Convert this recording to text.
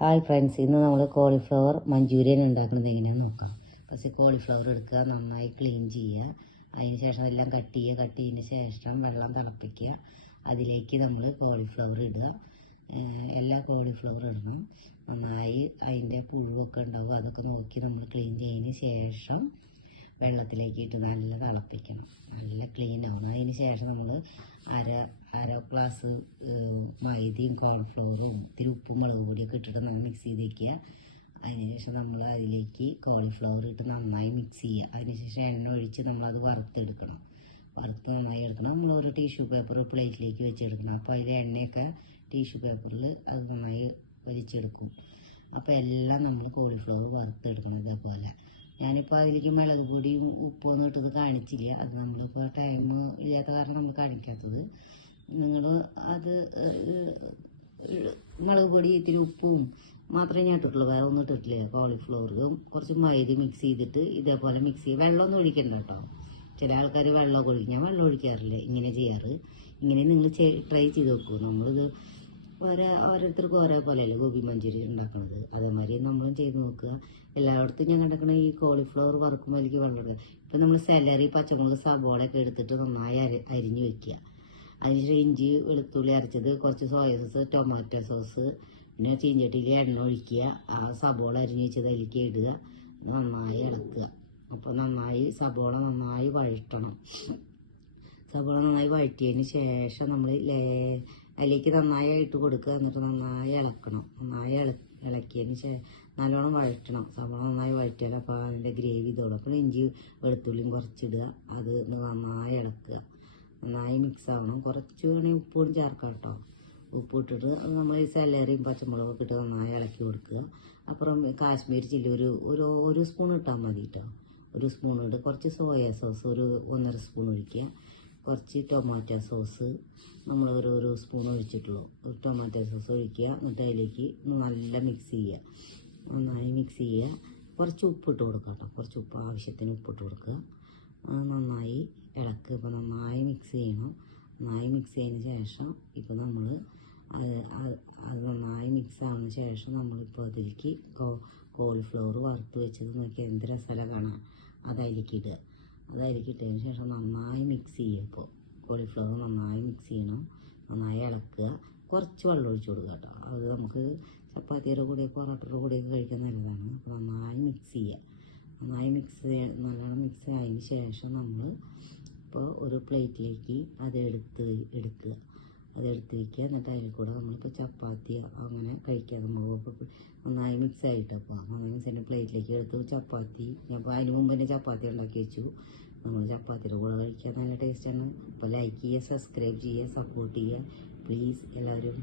Hi friends, ഇന്ന് നമ്മൾ cauliflower manchurian ഉണ്ടാക്കുന്നത് എങ്ങനെയാണെന്ന് നോക്കാം. ഫസ്റ്റ് കോളിഫ്ലവർ എടുക്കുക, നന്നായി ക്ലീൻ ചെയ്യുക. അതിന് ശേഷം എല്ലാം കട്ട് ചെയ്തതിന് ശേഷം വെള്ളം തിളപ്പിക്കുക. അതിലേക്ക് നമ്മൾ കോളിഫ്ലവർ ഇടുക. എല്ലാ കോളിഫ്ലവർ ഇടണം. നന്നായി അതിൻ്റെ പുഴുവൊക്കെ ഉണ്ടാവും, അതൊക്കെ നോക്കി നമ്മൾ ക്ലീൻ ചെയ്തതിന് ശേഷം വെള്ളത്തിലേക്ക് ഇട്ട് നല്ല തിളപ്പിക്കണം. നല്ല ക്ലീൻ ആവും. അതിന് ശേഷം നമ്മൾ അര ഗ്ലാസ് മൈദയും കോൺഫ്ലവറും ഇത്തിരി ഉപ്പും മുളക് പൊടിയൊക്കെ ഇട്ടിട്ട് നമ്മൾ മിക്സ് ചെയ്ത് വയ്ക്കുക. അതിനുശേഷം നമ്മൾ അതിലേക്ക് കോളിഫ്ലവർ ഇട്ട് നന്നായി മിക്സ് ചെയ്യുക. അതിനുശേഷം എണ്ണ ഒഴിച്ച് നമ്മളത് വറുത്തെടുക്കണം. വറുത്ത് നന്നായി എടുക്കണം. നമ്മൾ ഒരു ടിഷ്യൂ പേപ്പർ പ്ലേറ്റിലേക്ക് വെച്ചെടുക്കണം. അപ്പോൾ അതിൽ എണ്ണയൊക്കെ ടിഷ്യൂ പേപ്പറിൽ അത് നന്നായി വലിച്ചെടുക്കും. അപ്പോൾ എല്ലാം നമ്മൾ കോളിഫ്ലവർ വറുത്തെടുക്കണം. ഇതേപോലെ ഞാനിപ്പോൾ അതിലേക്ക് മുളക് പൊടിയും ഉപ്പൊന്നും ഇട്ടത് കാണിച്ചില്ല. അത് നമ്മളിപ്പോൾ ടൈം ഇല്ലാത്ത കാരണം നമ്മൾ കാണിക്കാത്തത്. നിങ്ങൾ അത് മുളക് പൊടി ഇത്തിരി ഉപ്പും മാത്രമേ ഞാൻ ഇട്ടിട്ടുള്ളൂ, വേറെ ഒന്നും ഇട്ടിട്ടില്ല. കോളിഫ്ലവറും കുറച്ച് മൈദ മിക്സ് ചെയ്തിട്ട് ഇതേപോലെ മിക്സ് ചെയ്യും. വെള്ളമൊന്നും ഒഴിക്കണ്ട കേട്ടോ. ചില ആൾക്കാർ വെള്ളമൊക്കെ ഒഴിക്കും, ഞാൻ വെള്ളം ഒഴിക്കാറില്ല, ഇങ്ങനെ ചെയ്യാറ്. ഇങ്ങനെ നിങ്ങൾ ട്രൈ ചെയ്ത് നോക്കൂ. നമ്മളിത് ഓരോരുത്തർക്കും ഓരോ പോലെയല്ലേ ഗോബി മഞ്ചൂരിയൻ ഉണ്ടാക്കുന്നത്, അതേമാതിരി നമ്മളും ചെയ്ത് നോക്കുക. എല്ലായിടത്തും ഞാൻ കണ്ടിരിക്കണ ഈ കോളിഫ്ലവർ വറുക്കുമ്പോൾ അതിലേക്ക് വെള്ളം ഇടുക. ഇപ്പം നമ്മൾ സെലറി, പച്ചമുളക്, സബോളയൊക്കെ എടുത്തിട്ട് നന്നായി അരിഞ്ഞ് വെക്കുക. അതിനുശേഷം ഇഞ്ചി വെളുത്തുള്ളി അരച്ചത്, കുറച്ച് സോയ സോസ്, ടൊമാറ്റോ സോസ്, പിന്നെ ചീഞ്ചട്ടിയിൽ എണ്ണ ഒഴിക്കുക. ആ സബോള അരിഞ്ഞ് വെച്ചത് അതിലേക്ക് ഇടുക, നന്നായി ഇളക്കുക. അപ്പോൾ സബോള നന്നായി വഴറ്റണം. സബോള നന്നായി വഴറ്റിയതിന് ശേഷം നമ്മൾ അതിലേക്ക് നന്നായി ഇട്ട് കൊടുക്കുക. എന്നിട്ട് നന്നായി ഇളക്കണം. നന്നായി ഇളക്കിയതിന് ശേഷം നല്ലോണം വഴറ്റണം. സബോള നന്നായി വഴറ്റിയാൽ അപ്പോൾ അതിൻ്റെ ഗ്രേവി ഇതോടെ. അപ്പോൾ ഇഞ്ചി വെളുത്തുള്ളിയും കുറച്ചിടുക. അത് നന്നായി ഇളക്കുക. നന്നായി മിക്സ് ആവണം. കുറച്ച് വേണമെങ്കിൽ ഉപ്പും ചേർക്കാം കേട്ടോ. ഉപ്പ് ഇട്ടിട്ട് നമ്മൾ ഈ സെലറിയും പച്ചമുളകൊക്കെ ഇട്ട് നന്നായി ഇളക്കി കൊടുക്കുക. അപ്പുറം കാശ്മീരി ചില്ലി ഒരു സ്പൂൺ ഇട്ടാൽ മതി കേട്ടോ. ഒരു സ്പൂൺ ഇട്ട് കുറച്ച് സോയ സോസ് ഒരു 1.5 സ്പൂൺ ഒഴിക്കുക. കുറച്ച് ടൊമാറ്റോ സോസ് നമ്മൾ ഒരു സ്പൂൺ ഒഴിച്ചിട്ടുള്ളൂ. ഒരു ടൊമാറ്റോ സോസ് ഒഴിക്കുക. എന്നിട്ട് അതിലേക്ക് നല്ല മിക്സ് ചെയ്യുക. നന്നായി മിക്സ് ചെയ്യുക. കുറച്ച് ഉപ്പിട്ട് കൊടുക്കുക കേട്ടോ. കുറച്ച് ഉപ്പ്, ആവശ്യത്തിന് ഉപ്പിട്ട് കൊടുക്കുക. നന്നായി ഇളക്കുക. ഇപ്പോൾ നന്നായി മിക്സ് ചെയ്യണം. നന്നായി മിക്സ് ചെയ്തതിന് ശേഷം ഇപ്പോൾ നമ്മൾ അത് നന്നായി മിക്സ് ആവുന്ന ശേഷം നമ്മളിപ്പോൾ അതിലേക്ക് കോളിഫ്ലവർ വറുത്ത് വെച്ചത് നോക്കി എന്ത് രസല കാണാൻ, അതിലേക്ക് ഇടുക. അതിലേക്ക് ഇട്ടതിന് ശേഷം നന്നായി മിക്സ് ചെയ്യുക. ഇപ്പോൾ കോളിഫ്ലവർ നന്നായി മിക്സ് ചെയ്യണം. നന്നായി ഇളക്കുക. കുറച്ച് വെള്ളം ഒഴിച്ച് കൊടുക്കുക കേട്ടോ. അത് നമുക്ക് ചപ്പാത്തിയുടെ കൂടെ പൊറോട്ടയുടെ കൂടെയൊക്കെ കഴിക്കാൻ നല്ലതാണ്. നന്നായി മിക്സ് ചെയ്യുക. നല്ലോണം മിക്സ് ആയതിന് ശേഷം നമ്മൾ ഇപ്പോൾ ഒരു പ്ലേറ്റിലേക്ക് അതെടുത്ത് വയ്ക്കുക. എന്നിട്ട് അതിൽ കൂടെ നമ്മളിപ്പോൾ ചപ്പാത്തി അങ്ങനെ കഴിക്കുക. നമ്മളിപ്പോൾ നന്നായി മിക്സ് ആയിട്ടപ്പോൾ നന്നായി മിക്സ് ആയിട്ട് പ്ലേറ്റിലേക്ക് എടുത്ത് ചപ്പാത്തി, ഞാൻ ഇപ്പോൾ അതിന് മുമ്പ് തന്നെ ചപ്പാത്തി ഉണ്ടാക്കി വെച്ചു. നമ്മൾ ചപ്പാത്തിയുടെ കൂടെ കഴിക്കാൻ നല്ല ടേസ്റ്റാണ്. അപ്പോൾ ലൈക്ക് ചെയ്യുക, സബ്സ്ക്രൈബ് ചെയ്യുക, സപ്പോർട്ട് ചെയ്യുക പ്ലീസ് എല്ലാവരും.